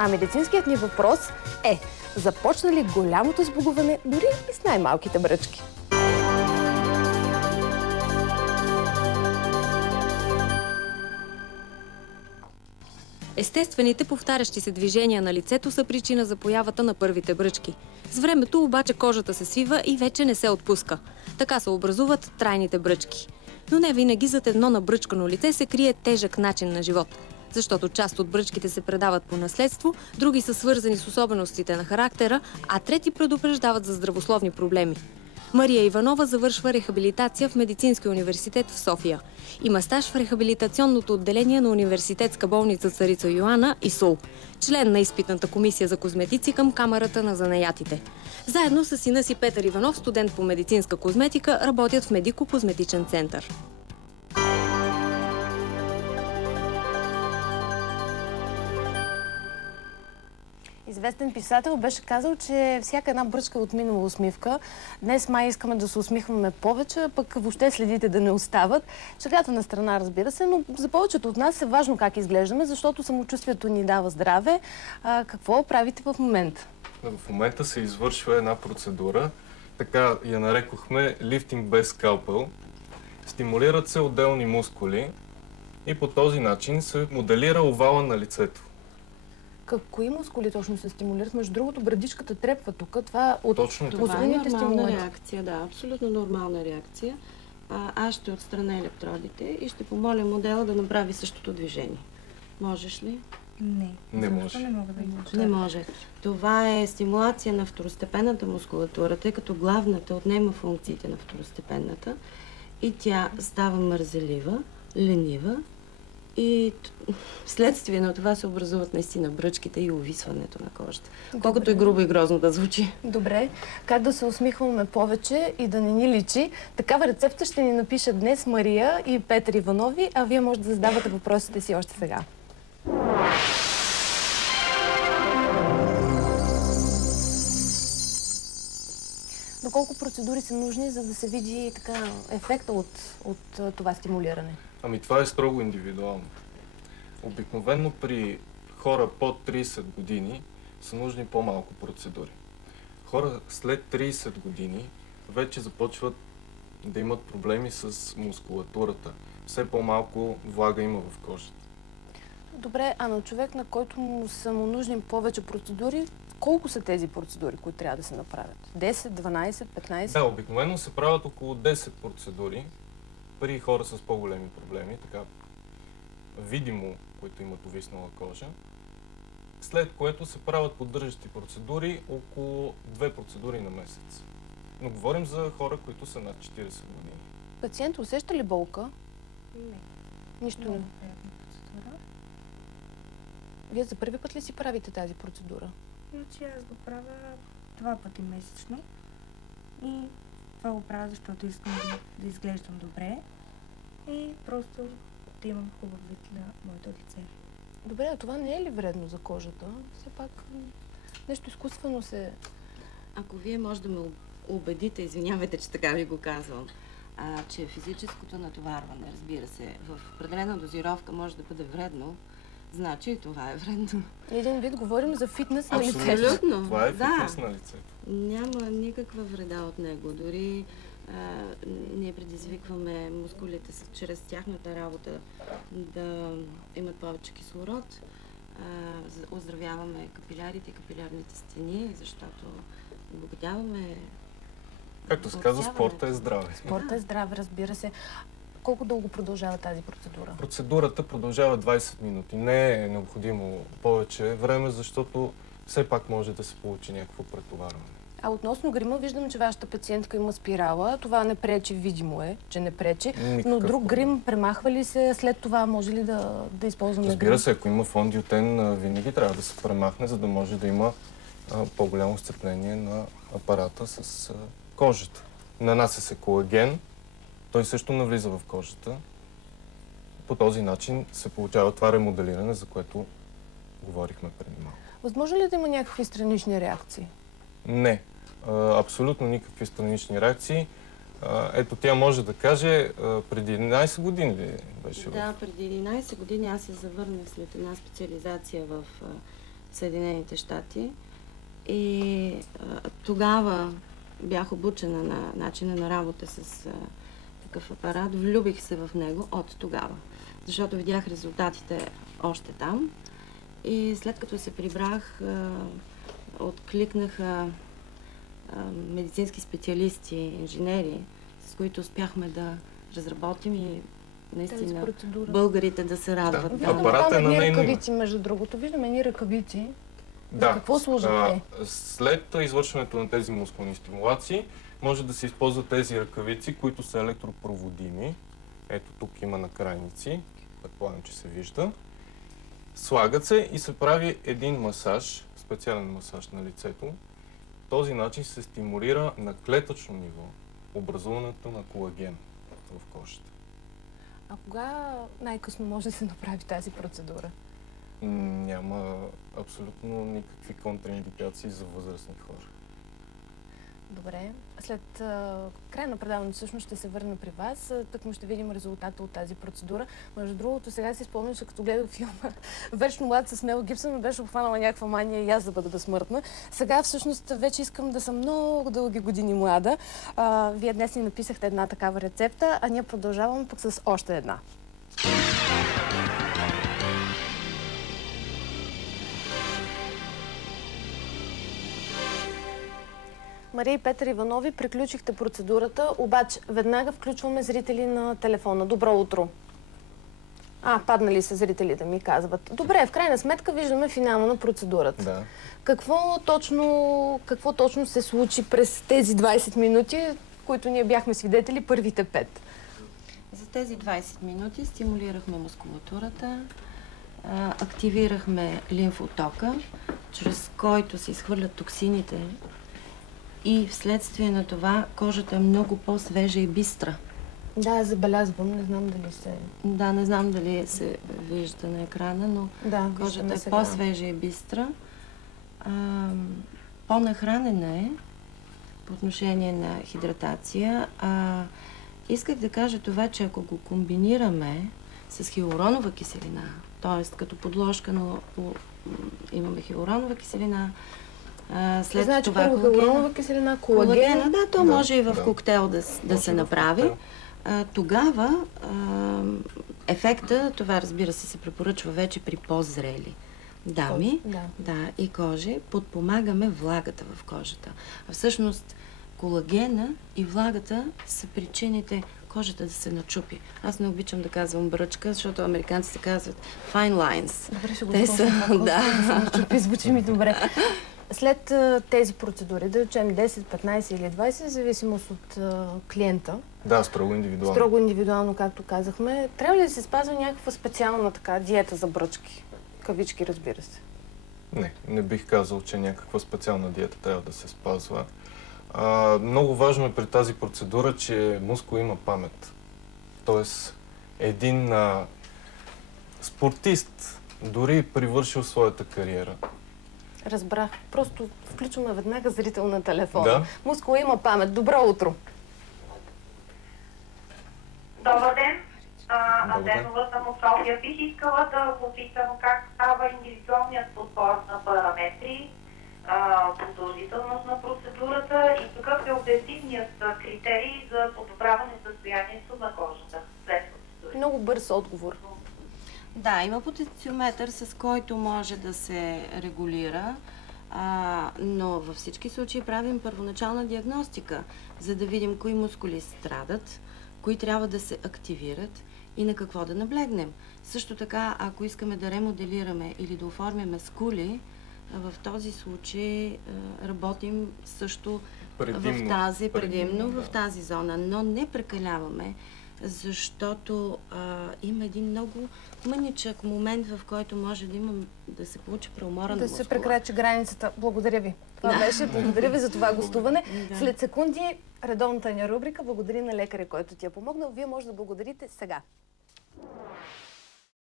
А медицинският ни въпрос е: започна ли голямото сбогуване дори и с най-малките бръчки? Естествените повтарящи се движения на лицето са причина за появата на първите бръчки. С времето обаче кожата се свива и вече не се отпуска. Така се образуват трайните бръчки. Но не винаги зад едно набръчкано лице се крие тежък начин на живот. Защото част от бръчките се предават по наследство, други са свързани с особеностите на характера, а трети предупреждават за здравословни проблеми. Мария Иванова завършва рехабилитация в Медицинския университет в София. Има стаж в рехабилитационното отделение на Университетска болница Царица Йоана и СУЛ. Член на изпитната комисия за козметици към Камарата на занаятите. Заедно с сина си Петър Иванов, студент по медицинска козметика, работят в медико-козметичен център. Известен писател беше казал, че всяка една бръчка е отминала усмивка. Днес май искаме да се усмихваме повече, пък въобще следите да не остават. Шегата на страна, разбира се, но за повечето от нас е важно как изглеждаме, защото самочувствието ни дава здраве. Какво правите в момента? В момента се извършва една процедура, така я нарекохме лифтинг без скалпел. Стимулират се отделни мускули и по този начин се моделира овала на лицето. Кои мускули точно се стимулират? Между другото, брадичката трепва тук. Това от последните стимуланти. Реакция, да, абсолютно нормална реакция. Аз ще отстраня електродите и ще помоля модела да направи същото движение. Можеш ли? Не. Не може. Не може. Това е стимулация на второстепенната мускулатура, тъй като главната отнема функциите на второстепенната и тя става мързелива, ленива. И вследствие на това се образуват наистина бръчките и увисването на кожата. Колкото и грубо и грозно да звучи. Добре. Как да се усмихваме повече и да не ни личи? Такава рецепта ще ни напишат днес Мария и Петър Иванови, а вие може да задавате въпросите си още сега. Доколко процедури са нужни, за да се види така ефекта от това стимулиране? Ами това е строго индивидуално. Обикновено при хора под 30 години са нужни по-малко процедури. Хора след 30 години вече започват да имат проблеми с мускулатурата. Все по-малко влага има в кожата. Добре, а на човек, на който му са му нужни повече процедури, колко са тези процедури, които трябва да се направят? 10, 12, 15? Да, обикновено се правят около 10 процедури при хора с по-големи проблеми, така видимо, които имат увиснала кожа, след което се правят поддържащи процедури около 2 процедури на месец. Но говорим за хора, които са над 40 години. Пациент усеща ли болка? Не. Нищо не. Процедура. Вие за първи път ли си правите тази процедура? Значи аз го правя 2 пъти месечно и това го правя, защото искам да изглеждам добре и просто да имам хубав вид на моето лице. Добре, а това не е ли вредно за кожата? Все пак нещо изкуствено се... Ако вие може да ме убедите, извинявайте, че така ви го казвам, че физическото натоварване, разбира се, в определена дозировка може да бъде вредно, значи и това е вредно. Един вид говорим за фитнес на лицето. Абсолютно. Това е фитнес на лицето. Няма никаква вреда от него. Дори ние предизвикваме мускулите чрез тяхната работа да имат повече кислород. Оздравяваме капилярите и капилярните стени, защото обогатяваме. Както се казва, спорта е здраве. Спорта е здраве, разбира се. Колко дълго продължава тази процедура? Процедурата продължава 20 минути. Не е необходимо повече време, защото все пак може да се получи някакво претоварване. А относно грима, виждам, че вашата пациентка има спирала. Това не пречи, видимо е, че не пречи. Но друг грим премахва ли се след това? Може ли да използваме грим? Разбира се, ако има фондиотен, винаги трябва да се премахне, за да може да има по-голямо сцепление на апарата с кожата. Нанася се колаген, той също навлиза в кожата. По този начин се получава това ремоделиране, за което говорихме преди малко. Възможно ли да има някакви странични реакции? Не. Абсолютно никакви странични реакции. Ето, тя може да каже, преди 11 години ли беше? Да, преди 11 години аз се завърнах след една специализация в Съединените щати. И тогава бях обучена на начина на работа с такъв апарат. Влюбих се в него от тогава, защото видях резултатите още там. И след като се прибрах, откликнаха медицински специалисти, инженери, с които успяхме да разработим и наистина българите да се радват. Да. Апарат е на нейно име. Между другото, виждаме едни ръкавици. Да. Какво служат те? След извършването на тези мускулни стимулации, може да се използват тези ръкавици, които са електропроводими. Ето тук има накрайници, предполагам, че се вижда. Слагат се и се прави един масаж, специален масаж на лицето. Този начин се стимулира на клетъчно ниво образуването на колаген в кожата. А кога най-късно може да се направи тази процедура? Няма абсолютно никакви контраиндикации за възрастни хора. Добре. След края на предаването всъщност ще се върна при вас. Тъкмо ще видим резултата от тази процедура. Между другото, сега си спомням, че като гледах филма Вечно млад с Мел Гибсън, ме беше обхванала някаква мания и аз да бъда безсмъртна. Сега всъщност вече искам да съм много дълги години млада. Вие днес ни написахте една такава рецепта, а ние продължаваме пък с още една. Мария и Петър Иванови, приключихте процедурата, обаче веднага включваме зрители на телефона. Добро утро! Паднали са зрители да ми казват. Добре, в крайна сметка виждаме финала на процедурата. Да. Какво точно се случи през тези 20 минути, които ние бяхме свидетели първите 5? За тези 20 минути стимулирахме мускулатурата, активирахме лимфотока, чрез който се изхвърлят токсините и вследствие на това кожата е много по-свежа и бистра. Да, забелязвам, не знам дали се... Да, не знам дали се вижда на екрана, но да, кожата е по-свежа и бистра. По-нахранена е по отношение на хидратация. Исках да кажа това, че ако го комбинираме с хиалуронова киселина, т.е. като подложка, но имаме хиалуронова киселина, след това първо хиалуронова киселина, колагена. Да, то може и в коктейл да се направи. Тогава ефекта, това разбира се препоръчва вече при по-зрели дами и кожи, подпомагаме влагата в кожата. А всъщност колагена и влагата са причините кожата да се начупи. Аз не обичам да казвам бръчка, защото американците казват fine lines. Добре, ще го спомня. Да се начупи, звучи ми добре. След тези процедури, да речем 10, 15 или 20, в зависимост от клиента. Да, строго индивидуално. Строго индивидуално, както казахме. Трябва ли да се спазва някаква специална диета за бръчки? Кавички, разбира се. Не бих казал, че някаква специална диета трябва да се спазва. Много важно е при тази процедура, че мускул има памет. Тоест, един спортист, дори привършил своята кариера. Разбрах. Просто включваме веднага зрител на телефона. Да. Мускул има памет. Добро утро! Добър ден! Аденова съм от София. Бих искала да попитам как става индивидуалният подбор на параметри, продължителност на процедурата и какъв е обективният критерий за подобряване състоянието на кожата след процедурата. Много бърз отговор. Да, има потенциометър, с който може да се регулира, но във всички случаи правим първоначална диагностика, за да видим кои мускули страдат, кои трябва да се активират и на какво да наблегнем. Също така, ако искаме да ремоделираме или да оформяме скули, в този случай работим също предимно в тази зона, но не прекаляваме, защото има един много мъничък момент, в който може да се получи преумора на мускула. Да се прекрачи границата. Благодаря ви. Това беше. Благодаря ви за това гостуване. След секунди редовната ни рубрика. Благодаря на лекаря, който ти е помогнал. Вие може да благодарите сега.